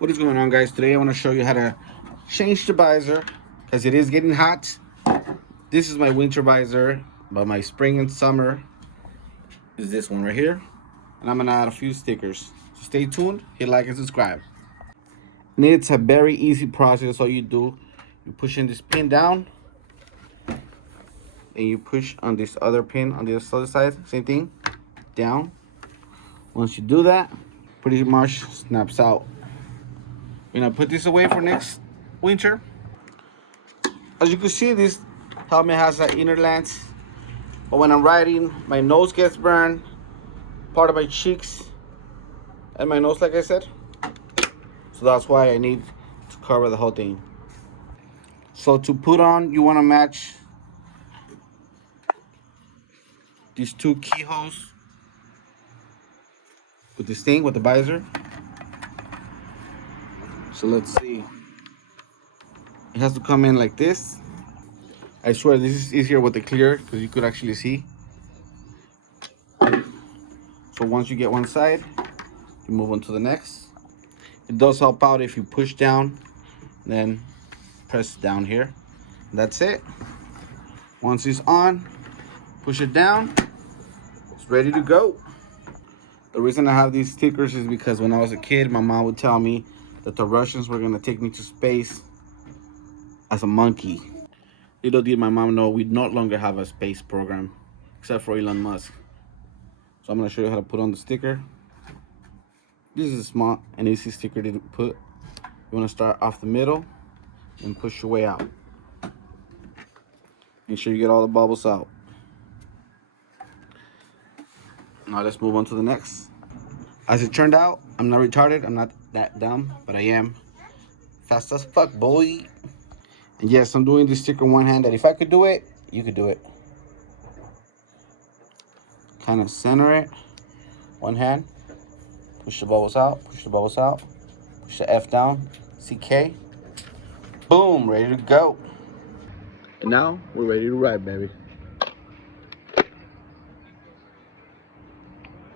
What is going on, guys? Today I want to show you how to change the visor because it is getting hot. This is my winter visor, but my spring and summer is this one right here. And I'm gonna add a few stickers. So stay tuned, hit like and subscribe. And it's a very easy process. All you do, you push in this pin down and you push on this other pin on the other side, same thing, down. Once you do that, pretty much snaps out. We're gonna put this away for next winter. As you can see, this helmet has an inner lens, but when I'm riding, my nose gets burned, part of my cheeks and my nose, like I said. So that's why I need to cover the whole thing. So to put on, you want to match these two keyholes with this thing, with the visor. So let's see. It has to come in like this. I swear this is easier with the clear because you could actually see. So once you get one side, you move on to the next. It does help out if you push down, then press down here. That's it. Once it's on, push it down. It's ready to go. The reason I have these stickers is because when I was a kid, my mom would tell me that the Russians were gonna take me to space as a monkey. Little did my mom know we no longer have a space program, except for Elon Musk. So I'm gonna show you how to put on the sticker. This is a small and easy sticker to put. You wanna start off the middle and push your way out. Make sure you get all the bubbles out. Now let's move on to the next. As it turned out, I'm not retarded, I'm not that dumb, but I am fast as fuck, boy. And yes, I'm doing this sticker one handed. If I could do it, you could do it. Kind of center it, one hand, push the bubbles out, push the bubbles out, push the F down, CK, boom, ready to go. And now we're ready to ride, baby.